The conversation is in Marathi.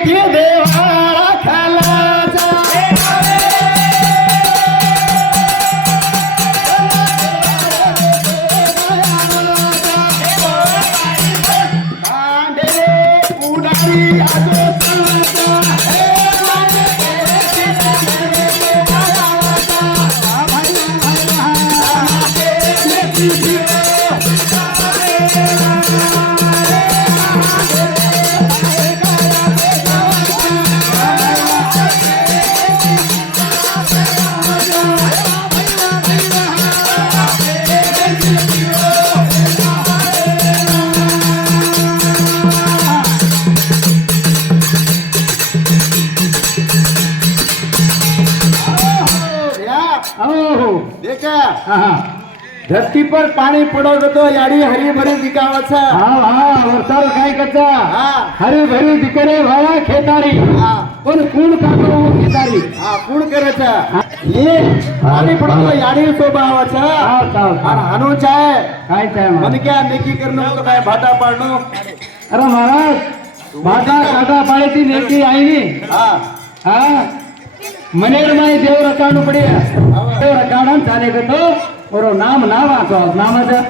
की देवाळा खालाचा उडाली आजो देखा धरती पर पाणी पडत होतं याडी हरी भरी दिखावाचा वरसाल काय कचा हा हरी भरी दिकरे भाया खेतारी हा पण कोण काढतो खेतारी हा कोण करायचा हे पाणी पडत होतं याडी स्वभावाचा आणि हनुच आहे काय काय मन क्या नेकी करणं होतं काय भाटा पाडणं अरे महाराज भाटा काटा पाळीची नेकी आई नी हा हा मनेर माई देवर काढू पडिया देवर काढून चाले गतो और नाम नाम आतो नामाचं